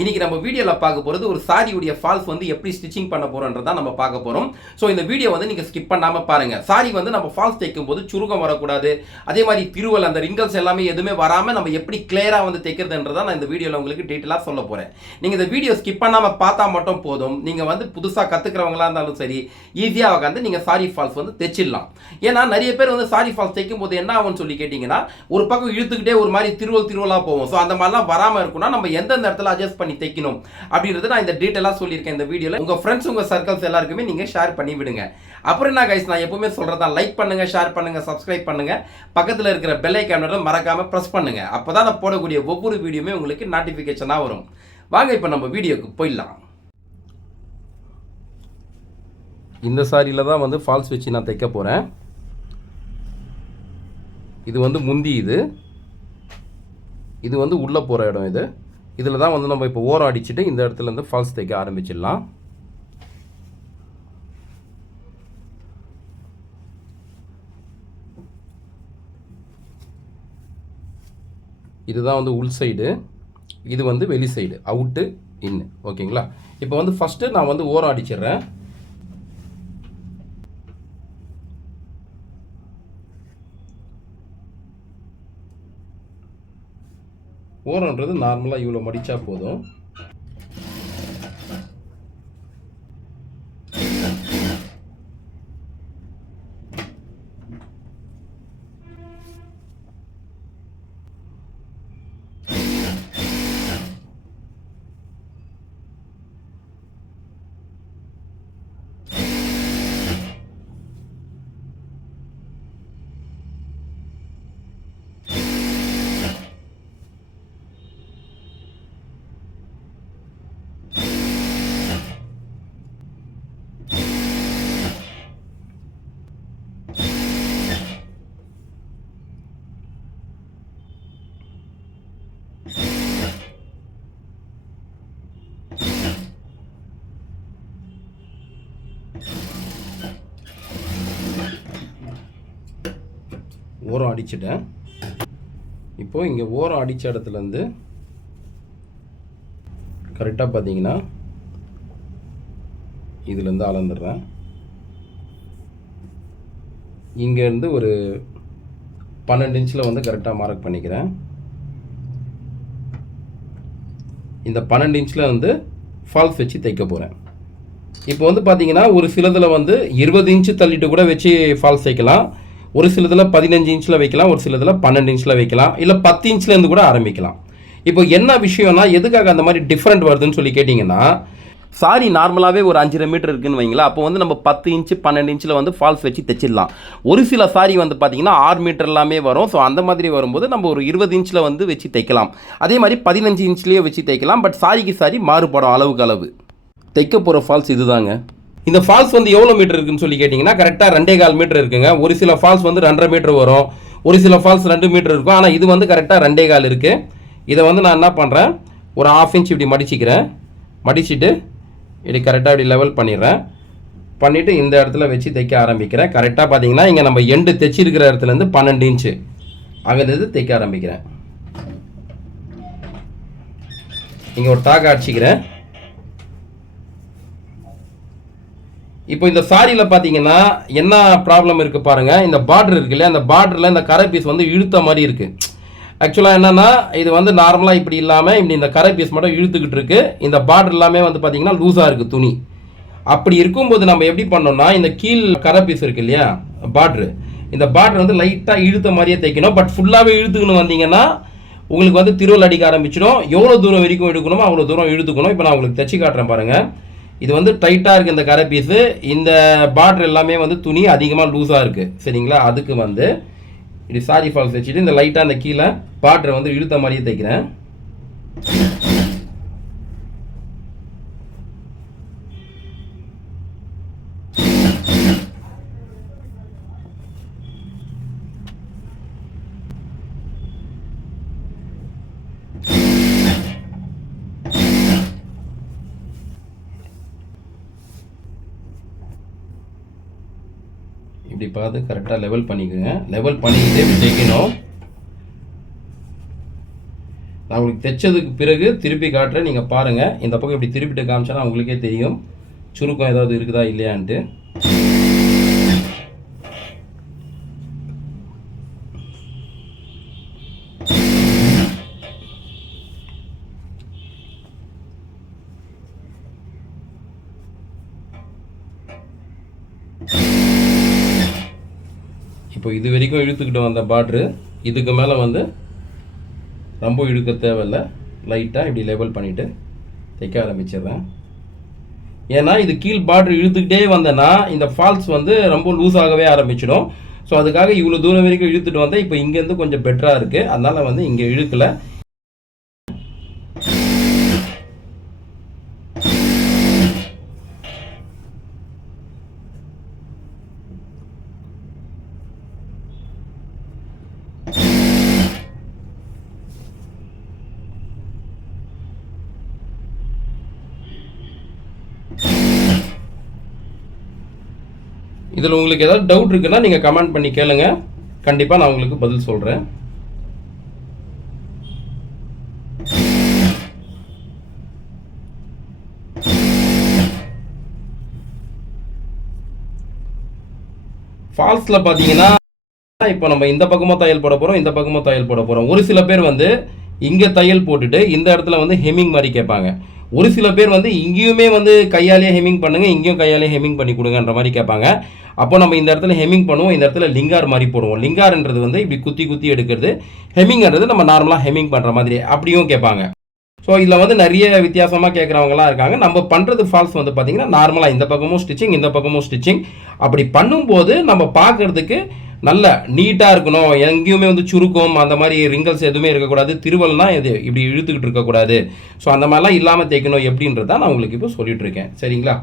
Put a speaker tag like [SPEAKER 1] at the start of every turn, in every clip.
[SPEAKER 1] இன்னைக்கு நம்ம வீடியோவில் பார்க்க போகிறது ஒரு சாரியுடைய ஃபால்ஸ் வந்து எப்படி ஸ்டிச்சிங் பண்ண போகிறோன்றதை நம்ம பார்க்க போகிறோம் ஸோ இந்த வீடியோ வந்து நீங்கள் ஸ்கிப் பண்ணாமல் பாருங்கள் சாரி வந்து நம்ம ஃபால்ஸ் தைக்கும் போது சுருக்கம் வரக்கூடாது. அதே மாதிரி திருவல் அந்த ரிங்கல்ஸ் எல்லாமே எதுவுமே வராமல் நம்ம எப்படி கிளியராக வந்து தைக்கிறதுன்றதை நான் இந்த வீடியோவில் உங்களுக்கு டீட்டெயிலாக சொல்ல போகிறேன் நீங்கள் இந்த வீடியோ ஸ்கிப் பண்ணாமல் பார்த்தா மட்டும் போதும். நீங்கள் வந்து புதுசாக கற்றுக்கிறவங்களா இருந்தாலும் சரி ஈஸியாக உட்காந்து நீங்கள் சாரி ஃபால்ஸ் வந்து தைச்சிடலாம் ஏன்னா நிறைய பேர் வந்து சாரி ஃபால்ஸ் தைக்கும் போது என்ன ஆகும்னு சொல்லி கேட்டிங்கன்னா ஒரு பக்கம் இழுத்துக்கிட்டே ஒரு மாதிரி திருவல் திருவலாக போகும். ஸோ அந்த மாதிரிலாம் வராமல் இருக்கும்னா நம்ம எந்தெந்த இடத்துல அட்ஜஸ்ட் பண்ணி தைக்கணும் அப்படின்றத நான் இந்த டீட்டெயிலாக சொல்லியிருக்கேன் இந்த வீடியோவில் உங்கள் ஃப்ரெண்ட்ஸ் உங்கள் சர்க்கிள்ஸ் எல்லாருக்குமே நீங்கள் ஷேர் பண்ணி விடுங்க. அப்புறம் என்ன கைஸ் நான் எப்பவுமே சொல்கிறதா லைக் பண்ணுங்கள் ஷேர் பண்ணுங்கள் சப்ஸ்கிரைப் பண்ணுங்கள் பக்கத்தில் இருக்கிற பெல் ஐக்கானோட மறக்காமல் ப்ரெஸ் பண்ணுங்கள் அப்போ தான் நான் போடக்கூடிய ஒவ்வொரு வீடியோமே உங்களுக்கு நோட்டிஃபிகேஷனாக வரும். வாங்க இப்போ நம்ம வீடியோக்கு போயிடலாம். இந்த சாரியில் தான் வந்து ஃபால்ஸ் வச்சு நான் தைக்க போகிறேன் இது வந்து முந்தி இது. இது வந்து உள்ளே போகிற இடம் இது. இதில் தான் வந்து நம்ம இப்போ ஓரம் அடிச்சுட்டு இந்த இடத்துல இருந்து ஃபால்ஸ் தைக்க ஆரம்பிச்சிடலாம். இதுதான் வந்து உள் சைடு இது வந்து வெளி சைடு அவுட்டு இன்னு ஓகேங்களா இப்போ வந்து ஃபஸ்ட்டு நான் வந்து ஓரம் அடிச்சிடுறேன். ஓரம்ன்றது நார்மலாக இவ்வளோ மடித்தா போதும். ஓரம் அடிச்சிட்டேன். இப்போது இங்கே ஓரம் அடித்த இடத்துலேருந்து கரெக்டாக பார்த்தீங்கன்னா இதுலேருந்து அளந்துடுறேன். இங்கேருந்து ஒரு பன்னெண்டு இன்ச்சில் வந்து கரெக்டாக மார்க் பண்ணிக்கிறேன். இந்த பன்னெண்டு இன்ச்சில் வந்து ஃபால்ஸ் வச்சு தைக்க போகிறேன் இப்போ வந்து பார்த்தீங்கன்னா ஒரு சிலதில் வந்து இருபது இன்ச்சு தள்ளிட்டு கூட வச்சு ஃபால்ஸ் தைக்கலாம். ஒரு சிலதில் பதினஞ்சு இன்ச்சில் வைக்கலாம் ஒரு சிலதில் பன்னெண்டு இன்ச்சில் வைக்கலாம் இல்லை பத்து இன்ச்லேருந்து கூட ஆரம்பிக்கலாம். இப்போ என்ன விஷயம்னா எதுக்காக அந்த மாதிரி டிஃப்ரெண்ட் வருதுன்னு சொல்லி கேட்டிங்கன்னா சாரி நார்மலாகவே ஒரு அஞ்சரை மீட்டர் இருக்குன்னு வைங்களா அப்போ வந்து நம்ம பத்து இன்ச்சு பன்னெண்டு இன்ச்சில் வந்து ஃபால்ஸ் வச்சு தைச்சிடலாம். ஒரு சில சாரி வந்து பார்த்திங்கன்னா ஆறு மீட்டர் எல்லாமே வரும். ஸோ அந்த மாதிரி வரும்போது நம்ம ஒரு இருபது இன்ச்சில் வந்து வச்சு தைக்கலாம். அதே மாதிரி பதினஞ்சு இன்ச்லேயே வச்சு தைக்கலாம் பட் சாரிக்கு சாரி மாறுபடும் அளவுக்கு அளவு. தைக்க போகிற ஃபால்ஸ் இதுதாங்க. இந்த ஃபால்ஸ் வந்து எவ்வளோ மீட்டர் இருக்குன்னு சொல்லி கேட்டிங்கன்னா கரெக்டாக ரெண்டே கால் மீட்டர் இருக்குங்க. ஒரு சில ஃபால்ஸ் வந்து ரெண்டரை மீட்டர் வரும். ஒரு சில ஃபால்ஸ் ரெண்டு மீட்டர் இருக்கும். ஆனால் இது வந்து கரெக்டாக ரெண்டே கால் இருக்குது இதை வந்து நான் என்ன பண்ணுறேன் ஒரு ஆஃப் இன்ச் இப்படி மடிச்சிக்கிறேன். மடிச்சுட்டு இப்படி கரெக்டாக இப்படி லெவல் பண்ணிடுறேன். பண்ணிவிட்டு இந்த இடத்துல வச்சு தைக்க ஆரம்பிக்கிறேன். கரெக்டாக பார்த்தீங்கன்னா இங்கே நம்ம எண்டு தைச்சிருக்கிற இடத்துலேருந்து பன்னெண்டு இன்ச்சு அங்கிருந்து தைக்க ஆரம்பிக்கிறேன். இங்கே ஒரு டாக் அடிச்சிக்கிறேன். இப்போ இந்த சாரியில் பார்த்தீங்கன்னா என்ன ப்ராப்ளம் இருக்குது பாருங்கள் இந்த பார்டர் இருக்கு இல்லையா அந்த பார்டரில் இந்த கரை பீஸ் வந்து இழுத்த மாதிரி இருக்குது ஆக்சுவலாக என்னென்னா இது வந்து நார்மலாக இப்படி இல்லாமல் இப்படி இந்த கரை பீஸ் மட்டும் இழுத்துக்கிட்டு இருக்கு. இந்த பார்டர் எல்லாமே வந்து பார்த்தீங்கன்னா லூஸாக இருக்குது துணி. அப்படி இருக்கும்போது நம்ம எப்படி பண்ணோம்னா இந்த கீழ் கரை பீஸ் இருக்கு இல்லையா பார்டரு இந்த பார்டர் வந்து லைட்டாக இழுத்த மாதிரியே தைக்கணும். பட் ஃபுல்லாகவே இழுத்துக்கணும் வந்தீங்கன்னா உங்களுக்கு வந்து திருவள் அடிக்க ஆரம்பிச்சிடும். எவ்வளோ தூரம் வரைக்கும் எடுக்கணுமோ அவ்வளோ தூரம் இழுத்துக்கணும். இப்போ நான் உங்களுக்கு தைச்சி காட்டுறேன் பாருங்கள் இது வந்து டைட்டாக இருக்குது இந்த கரை பீஸு இந்த பார்டர் எல்லாமே வந்து துணி அதிகமாக லூஸாக இருக்குது சரிங்களா? அதுக்கு வந்து இப்படி சாரி ஃபால்ஸ் வச்சுட்டு இந்த லைட்டாக அந்த கீழே பார்டரை வந்து இழுத்த மாதிரியே தைக்கிறேன். இப்படி பார்த்து கரெக்டாக லெவல் பண்ணிக்கோங்க. லெவல் பண்ணிக்கிட்டே தைக்கணும் நான் உங்களுக்கு தைச்சதுக்கு பிறகு திருப்பி காட்டுறேன். நீங்கள் பாருங்கள் இந்த பக்கம் இப்படி திருப்பிட்டு காமிச்சா உங்களுக்கே தெரியும். சுருக்கம் ஏதாவது இருக்குதா இல்லையான்ட்டு. இது வரைக்கும் இழுத்துக்கிட்டு வந்த பார்ட்ரு இதுக்கு மேலே வந்து ரொம்ப இழுக்க தேவையில்ல. லைட்டாக இப்படி லேபிள் பண்ணிவிட்டு தைக்க ஆரம்பிச்சிடுறேன். ஏன்னா இது கீழ் பாட்ரு இழுத்துக்கிட்டே வந்தேன்னா இந்த ஃபால்ஸ் வந்து ரொம்ப லூஸ் ஆகவே ஆரம்பிச்சிடும். ஸோ அதுக்காக இவ்வளோ தூரம் வரைக்கும் இழுத்துட்டு வந்தேன். இப்போ இங்கேருந்து கொஞ்சம் பெட்டராக இருக்குது அதனால் வந்து இங்கே இழுக்கலை. இதில் உங்களுக்கு ஏதாவது டவுட் இருக்குன்னா நீங்கள் கமெண்ட் பண்ணி கேளுங்க. கண்டிப்பாக நான் உங்களுக்கு பதில் சொல்கிறேன் ஃபால்ஸில் பார்த்தீங்கன்னா இப்போ நம்ம இந்த பக்கமாக தையல் போட போகிறோம் இந்த பக்கமும் தையல் போட போகிறோம் ஒரு சில பேர் வந்து இங்கே தையல் போட்டுட்டு இந்த இடத்துல வந்து ஹெமிங் மாதிரி கேட்பாங்க. ஒரு சில பேர் வந்து இங்கேயுமே வந்து கையாலேயே ஹெமிங் பண்ணுங்கள் இங்கேயும் கையாலேயே ஹெமிங் பண்ணி கொடுங்கன்ற மாதிரி கேட்பாங்க. அப்போ நம்ம இந்த இடத்துல ஹெமிங் பண்ணுவோம் இந்த இடத்துல லிங்கார் மாதிரி போடுவோம். லிங்கார்ன்றது வந்து இப்படி குத்தி குத்தி எடுக்கிறது. ஹெமிங்ன்றது நம்ம நார்மலாக ஹெமிங் பண்ணுற மாதிரி அப்படியும் கேட்பாங்க. ஸோ இதில் வந்து நிறைய வித்தியாசமாக கேட்குறவங்களாம் இருக்காங்க. நம்ம பண்ணுறது ஃபால்ஸ் வந்து பார்த்திங்கன்னா நார்மலாக இந்த பக்கமும் ஸ்டிச்சிங் இந்த பக்கமும் ஸ்டிச்சிங் அப்படி பண்ணும்போது நம்ம பார்க்குறதுக்கு நல்ல நீட்டாக இருக்கணும். எங்கேயுமே வந்து சுருக்கம் அந்த மாதிரி ரிங்கல்ஸ் எதுவுமே இருக்கக்கூடாது. திருவல்னா இது இப்படி இழுத்துக்கிட்டு இருக்கக்கூடாது. ஸோ அந்த மாதிரிலாம் இல்லாமல் தைக்கணும் எப்படின்றத நான் உங்களுக்கு இப்போ சொல்லிட்டு இருக்கேன். சரிங்களா?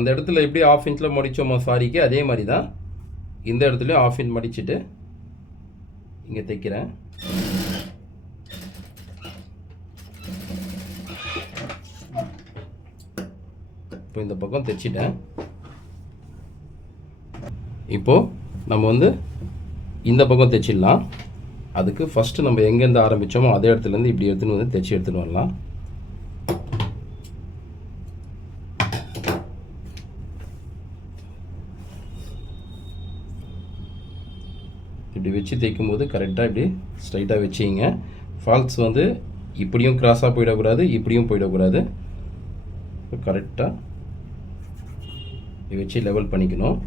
[SPEAKER 1] அந்த இடத்துல எப்படி ஆஃப் இன்ச்சில் முடித்தோமோ சாரிக்கு அதே மாதிரி தான் இந்த இடத்துலையும் ஆஃப் இன்ச் மடிச்சுட்டு இங்கே தைக்கிறேன். இப்போ இந்த பக்கம் தைச்சிட்டேன். இப்போது நம்ம வந்து இந்த பக்கம் தைச்சிடலாம். அதுக்கு ஃபஸ்ட்டு நம்ம எங்கேருந்து ஆரம்பித்தோமோ அதே இடத்துலேருந்து இப்படி எடுத்துன்னு வந்து தைச்சி எடுத்துன்னு வரலாம். இப்படி வச்சு தைக்கும் போது கரெக்டாக இப்படி ஸ்ட்ரைட்டாக வச்சிங்க. ஃபால்ஸ் வந்து இப்படியும் கிராஸாக போயிடக்கூடாது இப்படியும் போயிடக்கூடாது. கரெக்டாக இதை வச்சு லெவல் பண்ணிக்கணும்.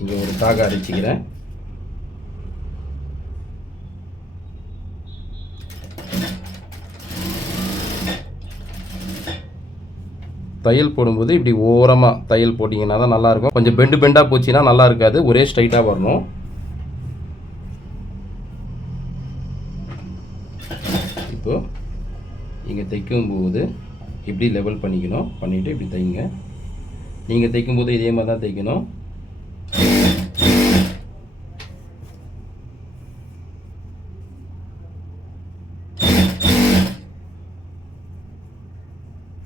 [SPEAKER 1] இங்கே ஒரு தாக அடிச்சுக்கிறேன். தையல் போடும்போது இப்படி ஓரமாக தையல் போட்டிங்கன்னா தான் நல்லாயிருக்கும். கொஞ்சம் பெண்டு பெண்டாக போச்சுன்னா நல்லா இருக்காது ஒரே ஸ்ட்ரைட்டாக வரணும். இப்போது இங்கே தைக்கும்போது இப்படி லெவல் பண்ணிக்கணும். பண்ணிவிட்டு இப்படி தைங்க. நீங்கள் தைக்கும்போது இதே மாதிரி தான் தைக்கணும்.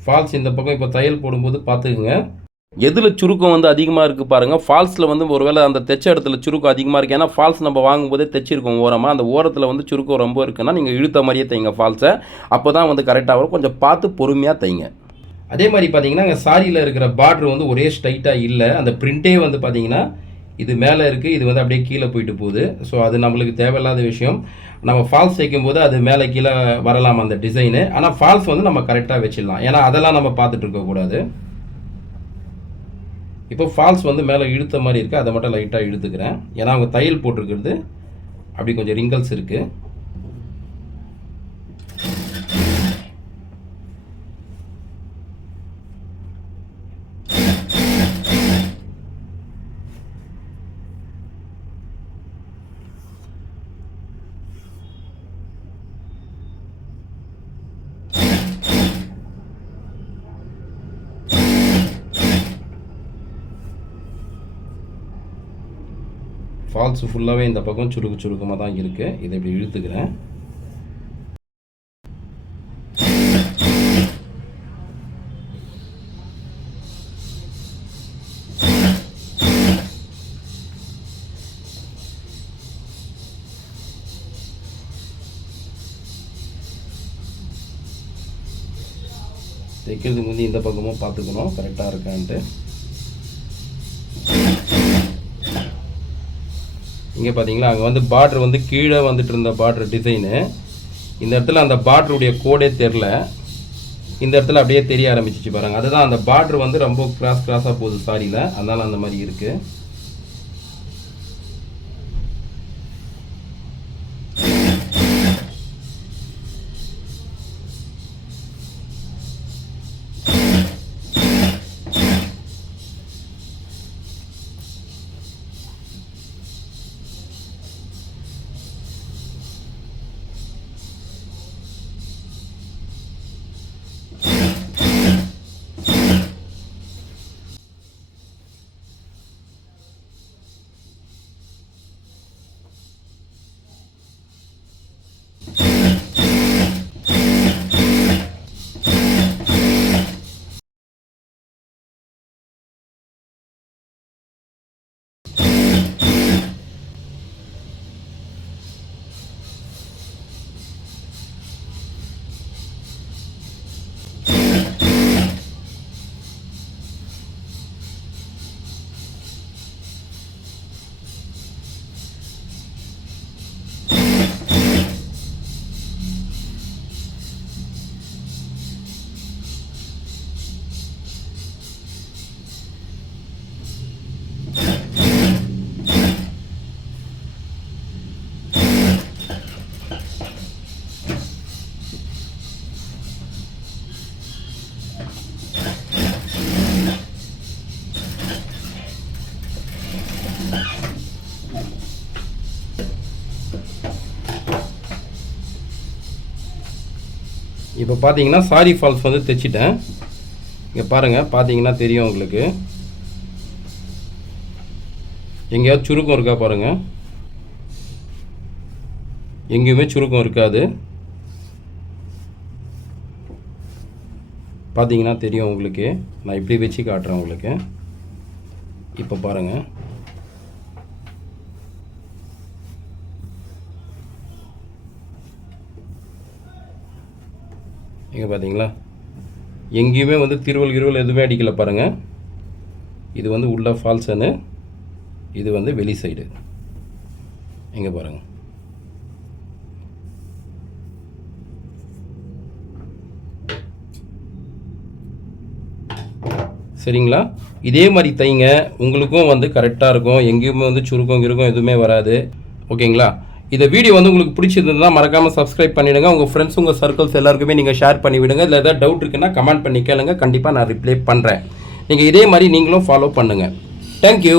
[SPEAKER 1] ஃபால்ஸ் இந்த பக்கம் இப்போ தையல் போடும்போது பார்த்துக்குங்க. எதில் சுருக்கம் வந்து அதிகமாக இருக்குது பாருங்கள் ஃபால்ஸில் வந்து ஒருவேளை அந்த தைச்ச இடத்துல சுருக்கம் அதிகமாக இருக்குது ஏன்னா ஃபால்ஸ் நம்ம வாங்கும்போதே தைச்சிருக்கோம் ஓரமாக அந்த ஓரத்தில் வந்து சுருக்கம் ரொம்ப இருக்குன்னா நீங்கள் இழுத்த மாதிரியே தைங்க ஃபால்ஸை அப்போ தான் வந்து கரெக்டாக வரும். கொஞ்சம் பார்த்து பொறுமையாக தைங்க. அதே மாதிரி பார்த்தீங்கன்னா அங்கே சாரியில் இருக்கிற பார்டர் வந்து ஒரே ஸ்ட்ரைட்டாக இல்லை. அந்த பிரிண்டே வந்து பார்த்தீங்கன்னா இது மேலே இருக்குது இது வந்து அப்படியே கீழே போயிட்டு போகுது. ஸோ அது நம்மளுக்கு தேவையில்லாத விஷயம். நம்ம ஃபால்ஸ் வைக்கும்போது அது மேலே கீழே வரலாம் அந்த டிசைனு ஆனால் ஃபால்ஸ் வந்து நம்ம கரெக்டாக வச்சிடலாம். ஏன்னா அதெல்லாம் நம்ம பார்த்துட்டு இருக்கக்கூடாது இப்போ ஃபால்ஸ் வந்து மேலே இழுத்த மாதிரி இருக்குது அதை மட்டும் லைட்டாக இழுத்துக்கிறேன். ஏன்னா அவங்க தையல் போட்டிருக்கிறது. அப்படி கொஞ்சம் ரிங்கல்ஸ் இருக்குது ஃபால்ஸ் ஃபுல்லாகவே இந்த பக்கம் சுருக்கு சுருக்கமாக தான் இருக்குது இதை இப்படி இழுத்துக்கிறேன். தைக்கிறதுக்கு வந்து இந்த பக்கமும் பார்த்துக்கணும். கரெக்டாக இருக்கான்ட்டு. இங்கே பார்த்தீங்களா அங்கே வந்து பார்டர் வந்து கீழே வந்துட்டு இருந்த பார்டர் டிசைனு இந்த இடத்துல அந்த பார்டருடைய கோடே தெரில இந்த இடத்துல அப்படியே தெரிய ஆரம்பிச்சிச்சு பாருங்க. அதுதான் அந்த பார்டர் வந்து ரொம்ப கிராஸ் கிராஸாக போகுது சாரியில் அதனால் அந்த மாதிரி இருக்குது இப்போ பார்த்தீங்கன்னா சாரி ஃபால்ஸ் வந்து தைச்சிட்டேன். இங்கே பாருங்கள் பார்த்தீங்கன்னா தெரியும் உங்களுக்கு. எங்கேயாவது சுருக்கம் இருக்கா பாருங்கள் எங்கேயுமே சுருக்கம் இருக்காது. பார்த்தீங்கன்னா தெரியும் உங்களுக்கு. நான் இப்படி வச்சு காட்டுறேன் உங்களுக்கு. இப்போ பாருங்கள் இங்கே பார்த்தீங்களா எங்கேயுமே வந்து திருவல் கிருவல் எதுவுமே அடிக்கலை பாருங்கள் இது வந்து உள்ள ஃபால்ஸனு இது வந்து வெளி சைடு இங்கே பாருங்கள் சரிங்களா? இதே மாதிரி தைங்க உங்களுக்கும் வந்து கரெக்டாக இருக்கும். எங்கேயுமே வந்து சுருக்கம் கிருக்கம் எதுவுமே வராது. ஓகேங்களா? இந்த வீடியோ வந்து உங்களுக்கு பிடிச்சிருந்ததுன்னா மறக்காமல் சப்ஸ்கிரைப் பண்ணிவிடுங்க உங்கள் ஃப்ரெண்ட்ஸ் உங்கள் சர்க்கிள்ஸ் எல்லாருக்குமே நீங்கள் ஷேர் பண்ணிவிடுங்க. இல்லை ஏதாவது டவுட் இருக்குன்னா கமெண்ட் பண்ணி கேளுங்க. கண்டிப்பாக நான் ரிப்ளை பண்ணுறேன் நீங்கள் இதே மாதிரி நீங்களும் ஃபாலோ பண்ணுங்கள் தேங்க்யூ